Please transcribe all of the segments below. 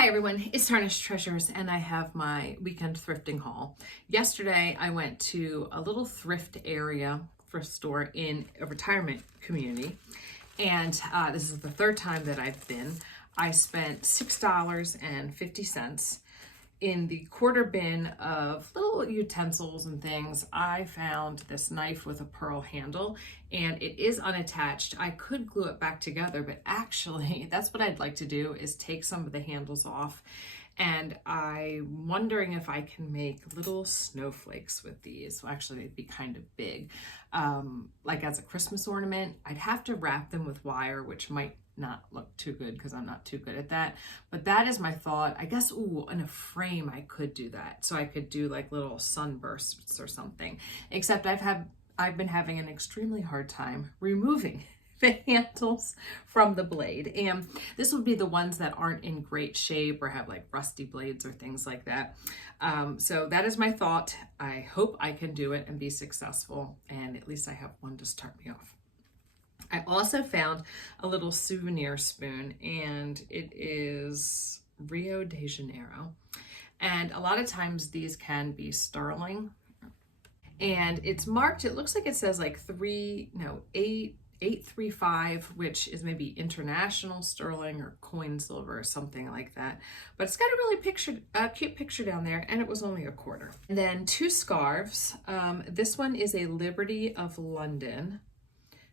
Hi everyone, it's Tarnished Treasures and I have my weekend thrifting haul. Yesterday I went to a little thrift store in a retirement community, and this is the third time that I've been. I spent $6.50 in the quarter bin of little utensils and things. I found this knife with a pearl handle and it is unattached. I could glue it back together, but actually that's what I'd like to do, is take some of the handles off. And I'm wondering if I can make little snowflakes with these. Well, actually, they'd be kind of big. Like as a Christmas ornament, I'd have to wrap them with wire, which might not look too good because I'm not too good at that. But that is my thought. I guess, ooh, in a frame, I could do that. So I could do like little sunbursts or something. Except I've been having an extremely hard time removing the handles from the blade, and this would be the ones that aren't in great shape or have like rusty blades or things like that. So that is my thought. I hope I can do it and be successful, and at least I have one to start me off. I also found a little souvenir spoon, and it is Rio de Janeiro, and a lot of times these can be sterling, and it's marked, it looks like it says like 835, which is maybe international sterling or coin silver or something like that. But it's got a really cute picture down there, and it was only a quarter. And then two scarves. This one is a Liberty of London,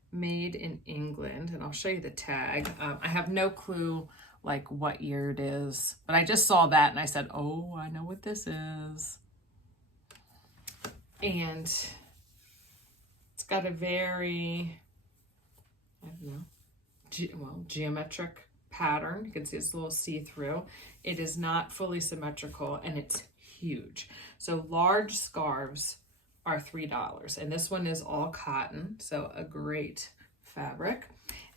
made in England, and I'll show you the tag. I have no clue like what year it is, but I just saw that and I said, oh, I know what this is. And it's got a very, I don't know, geometric pattern. You can see it's a little see-through. It is not fully symmetrical, and it's huge. So large scarves are $3, and this one is all cotton, so a great fabric.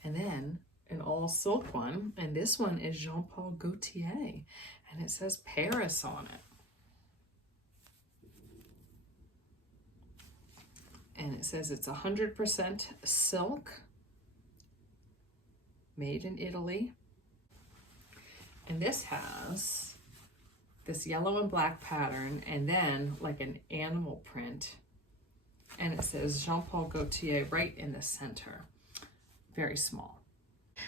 And then an all silk one, and this one is Jean Paul Gaultier, and it says Paris on it. And it says it's 100% silk, made in Italy. And this has this yellow and black pattern, and then like an animal print. And it says Jean Paul Gaultier right in the center. Very small.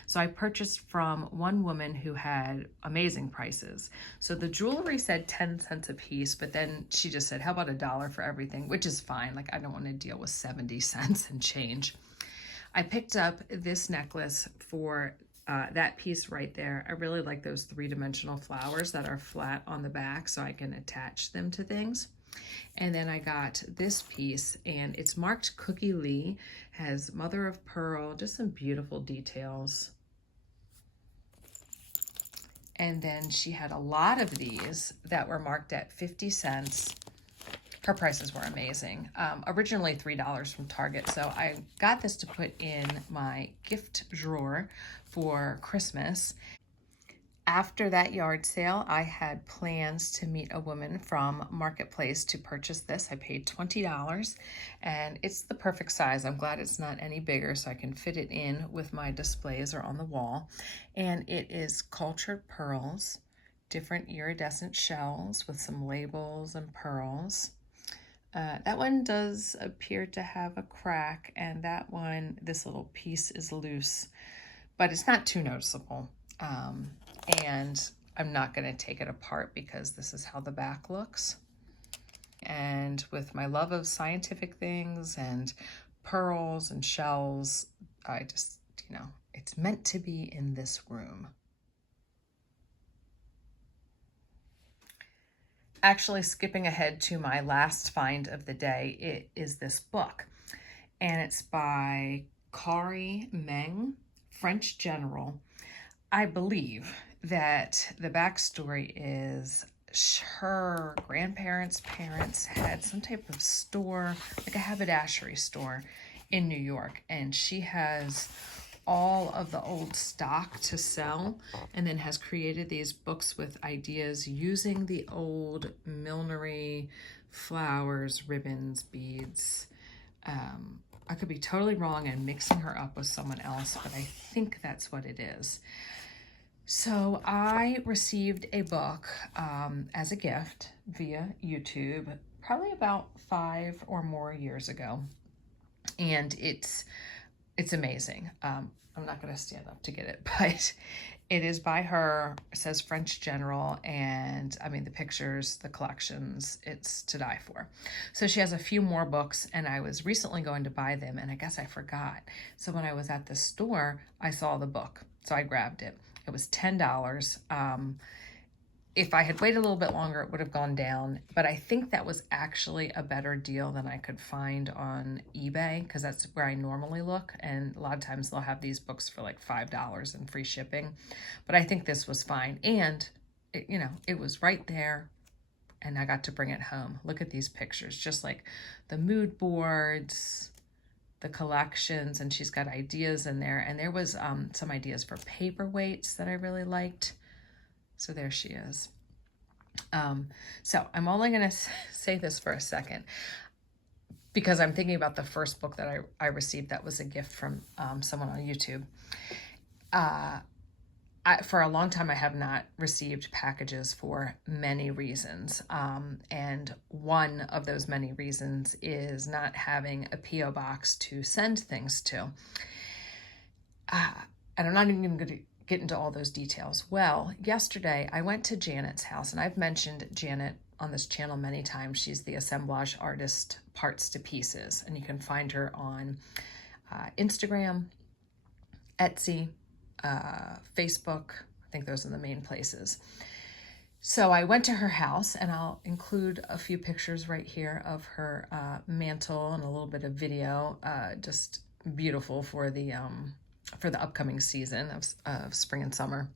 So I purchased from one woman who had amazing prices. So the jewelry said 10 cents a piece, but then she just said, how about $1 for everything, which is fine. Like, I don't want to deal with 70 cents and change. I picked up this necklace for that piece right there. I really like those three-dimensional flowers that are flat on the back so I can attach them to things. And then I got this piece, and it's marked Cookie Lee, has mother of pearl, just some beautiful details. And then she had a lot of these that were marked at 50 cents. Her prices were amazing. Originally $3 from Target, so I got this to put in my gift drawer for Christmas. After that yard sale, I had plans to meet a woman from Marketplace to purchase this. I paid $20, and it's the perfect size. I'm glad it's not any bigger, so I can fit it in with my displays or on the wall. And it is cultured pearls, different iridescent shells with some labels and pearls. That one does appear to have a crack, and that one, this little piece is loose, but it's not too noticeable. And I'm not going to take it apart because this is how the back looks. And with my love of scientific things and pearls and shells, I just, it's meant to be in this room. Actually, skipping ahead to my last find of the day, it is this book, and it's by Kari Meng, French general. I believe that the backstory is her grandparents' parents had some type of store, like a haberdashery store in New York, and she has all of the old stock to sell, and then has created these books with ideas using the old millinery, flowers, ribbons, beads. I could be totally wrong and mixing her up with someone else, but I think that's what it is. So I received a book as a gift via YouTube probably about 5 or more years ago, and it's amazing. I'm not going to stand up to get it, but it is by her. It says French General, and I mean the pictures, the collections, it's to die for. So she has a few more books, and I was recently going to buy them, and I guess I forgot. So when I was at the store, I saw the book, so I grabbed it. It was $10. If I had waited a little bit longer, it would have gone down. But I think that was actually a better deal than I could find on eBay, because that's where I normally look. And a lot of times they'll have these books for like $5 and free shipping. But I think this was fine. And, it was right there. And I got to bring it home. Look at these pictures, just like the mood boards, the collections, and she's got ideas in there. And there was some ideas for paperweights that I really liked. So there she is. So I'm only going to say this for a second because I'm thinking about the first book that I received that was a gift from someone on YouTube. For a long time, I have not received packages for many reasons. And one of those many reasons is not having a P.O. box to send things to. And I'm not even going to get into all those details. Well, yesterday I went to Janet's house, and I've mentioned Janet on this channel many times. She's the assemblage artist Parts to Pieces, and you can find her on Instagram, Etsy, Facebook. I think those are the main places. So I went to her house, and I'll include a few pictures right here of her mantle and a little bit of video. Just beautiful for the upcoming season of spring and summer.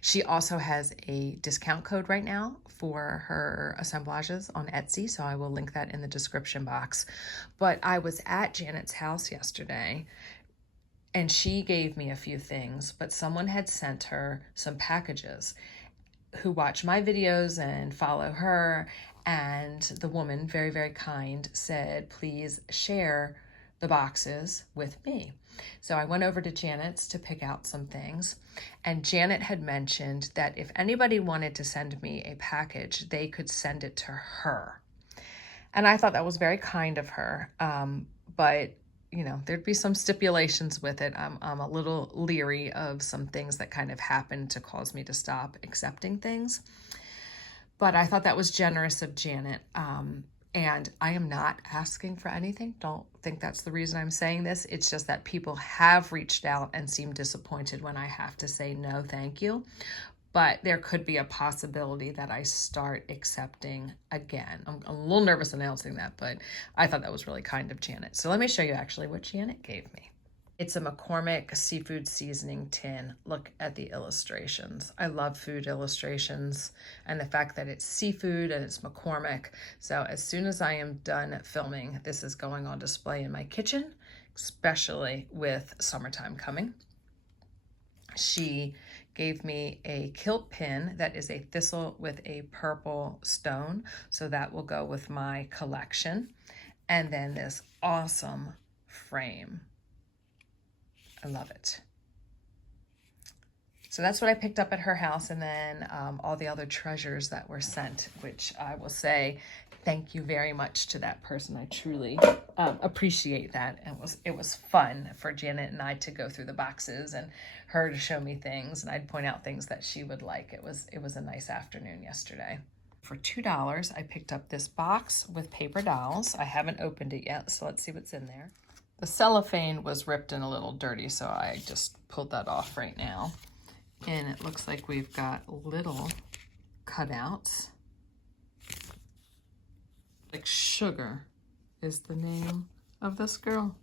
She also has a discount code right now for her assemblages on Etsy, so I will link that in the description box. But I was at Janet's house yesterday, and she gave me a few things, but someone had sent her some packages who watch my videos and follow her, and the woman, very, very kind, said, please share the boxes with me. So I went over to Janet's to pick out some things, and Janet had mentioned that if anybody wanted to send me a package, they could send it to her. And I thought that was very kind of her, but there'd be some stipulations with it. I'm a little leery of some things that kind of happened to cause me to stop accepting things. But I thought that was generous of Janet. And I am not asking for anything. Don't think that's the reason I'm saying this. It's just that people have reached out and seem disappointed when I have to say no, thank you. But there could be a possibility that I start accepting again. I'm a little nervous announcing that, but I thought that was really kind of Janet. So let me show you actually what Janet gave me. It's a McCormick seafood seasoning tin. Look at the illustrations. I love food illustrations and the fact that it's seafood and it's McCormick. So as soon as I am done filming, this is going on display in my kitchen, especially with summertime coming. She gave me a kilt pin that is a thistle with a purple stone. So that will go with my collection. And then this awesome frame. I love it. So that's what I picked up at her house, and then all the other treasures that were sent, which I will say thank you very much to that person. I truly appreciate that. It was fun for Janet and I to go through the boxes and her to show me things, and I'd point out things that she would like. It was a nice afternoon yesterday. For $2, I picked up this box with paper dolls. I haven't opened it yet, so let's see what's in there. The cellophane was ripped and a little dirty, so I just pulled that off right now. And it looks like we've got little cutouts. Like Sugar is the name of this girl.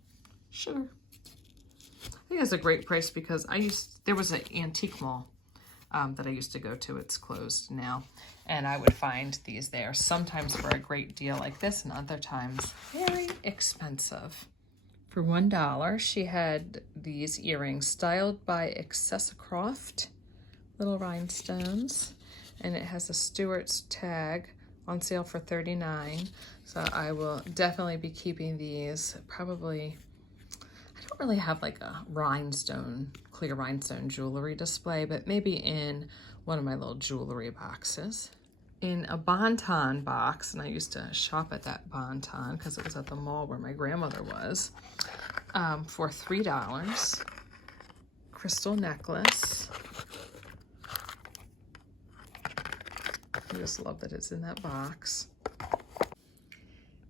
Sugar. I think that's a great price because there was an antique mall that I used to go to. It's closed now. And I would find these there, sometimes for a great deal like this, and other times very expensive. For $1, she had these earrings styled by Accessacroft, little rhinestones, and it has a Stewart's tag on sale for $39. So I will definitely be keeping these. Probably, I don't really have like a rhinestone clear rhinestone jewelry display, but maybe in one of my little jewelry boxes. In a Bon-Ton box, and I used to shop at that Bon-Ton because it was at the mall where my grandmother was, for $3. Crystal necklace. I just love that it's in that box.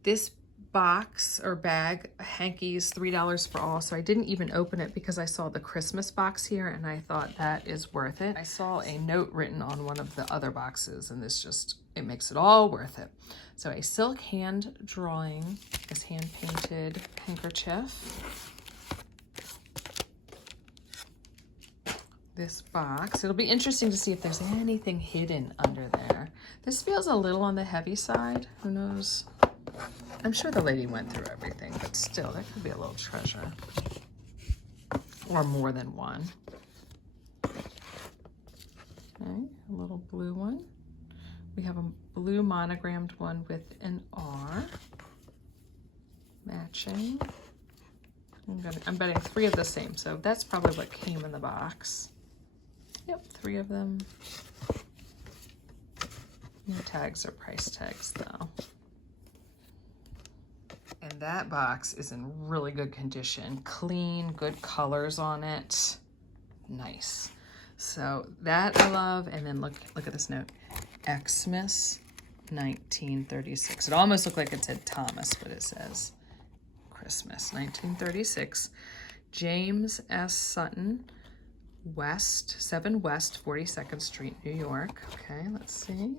This box or bag, hankies, $3 for all. So I didn't even open it because I saw the Christmas box here and I thought that is worth it. I saw a note written on one of the other boxes and this just, it makes it all worth it. So a silk hand drawing, this hand painted handkerchief. This box. It'll be interesting to see if there's anything hidden under there. This feels a little on the heavy side. Who knows? I'm sure the lady went through everything, but still, there could be a little treasure. Or more than one. Okay, a little blue one. We have a blue monogrammed one with an R. Matching. I'm betting 3 of the same, so that's probably what came in the box. Yep, 3 of them. No tags or price tags though. And that box is in really good condition. Clean, good colors on it. Nice. So that I love. And then look at this note. Xmas 1936. It almost looked like it said Thomas, but it says Christmas 1936. James S. Sutton, West, 7 West 42nd Street, New York. Okay, let's see.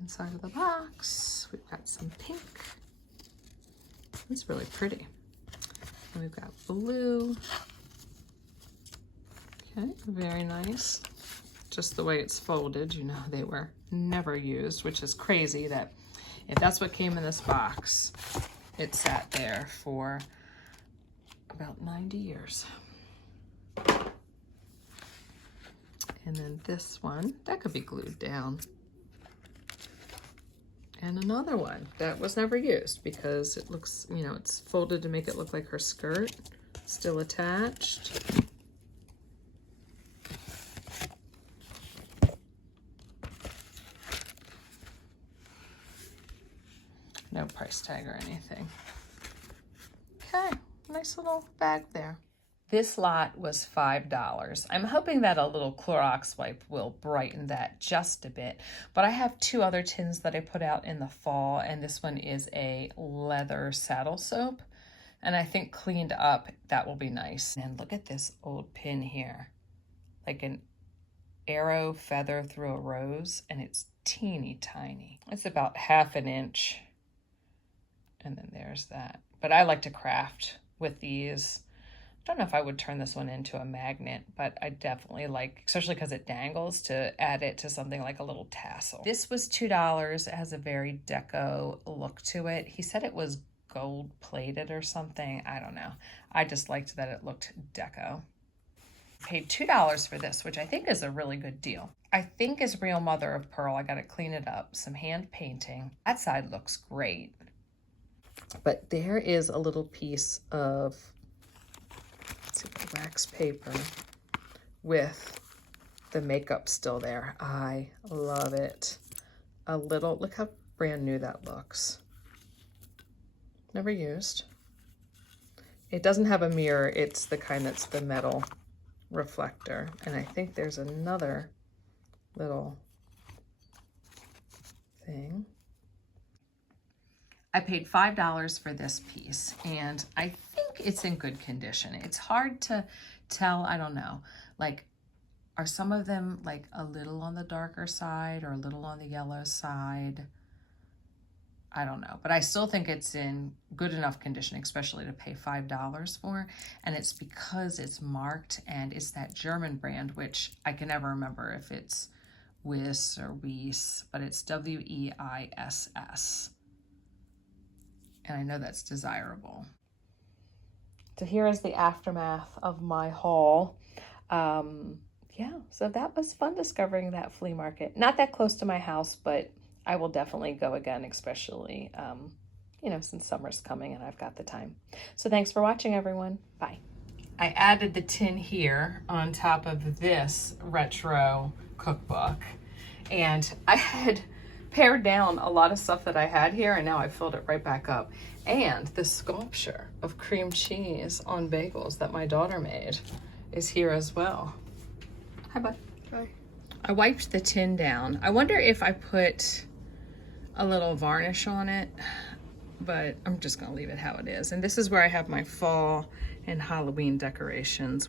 Inside of the box, we've got some pink. It's really pretty. And we've got blue. Okay, very nice. Just the way it's folded, you know, they were never used, which is crazy that if that's what came in this box, it sat there for about 90 years. And then this one, that could be glued down. And another one that was never used because it looks, you know, it's folded to make it look like her skirt, still attached. No price tag or anything. Okay, nice little bag there. This lot was $5. I'm hoping that a little Clorox wipe will brighten that just a bit. But I have 2 other tins that I put out in the fall, and this one is a leather saddle soap. And I think cleaned up, that will be nice. And look at this old pin here. Like an arrow feather through a rose, and it's teeny tiny. It's about 1/2 inch. And then there's that. But I like to craft with these. I don't know if I would turn this one into a magnet, but I definitely like, especially because it dangles, to add it to something like a little tassel. This was $2. It has a very deco look to it. He said it was gold plated or something. I don't know. I just liked that it looked deco. Paid $2 for this, which I think is a really good deal. I think is real mother of pearl. I got to clean it up. Some hand painting. That side looks great. But there is a little piece of wax paper with the makeup still there. I love it. A little, look how brand new that looks. Never used. It doesn't have a mirror. It's the kind that's the metal reflector. And I think there's another little thing. I paid $5 for this piece, and I think it's in good condition. It's hard to tell, I don't know, like, are some of them like a little on the darker side or a little on the yellow side? I don't know, but I still think it's in good enough condition, especially to pay $5 for, and it's because it's marked, and it's that German brand, which I can never remember if it's Wiss or Weiss, but it's W-E-I-S-S. And I know that's desirable. So here is the aftermath of my haul. Yeah, so that was fun discovering that flea market. Not that close to my house, but I will definitely go again, especially, you know, since summer's coming and I've got the time. So thanks for watching, everyone. Bye. I added the tin here on top of this retro cookbook. And I had pared down a lot of stuff that I had here, and now I filled it right back up. And the sculpture of cream cheese on bagels that my daughter made is here as well. Hi, bud. Hi. I wiped the tin down. I wonder if I put a little varnish on it, but I'm just gonna leave it how it is. And this is where I have my fall and Halloween decorations.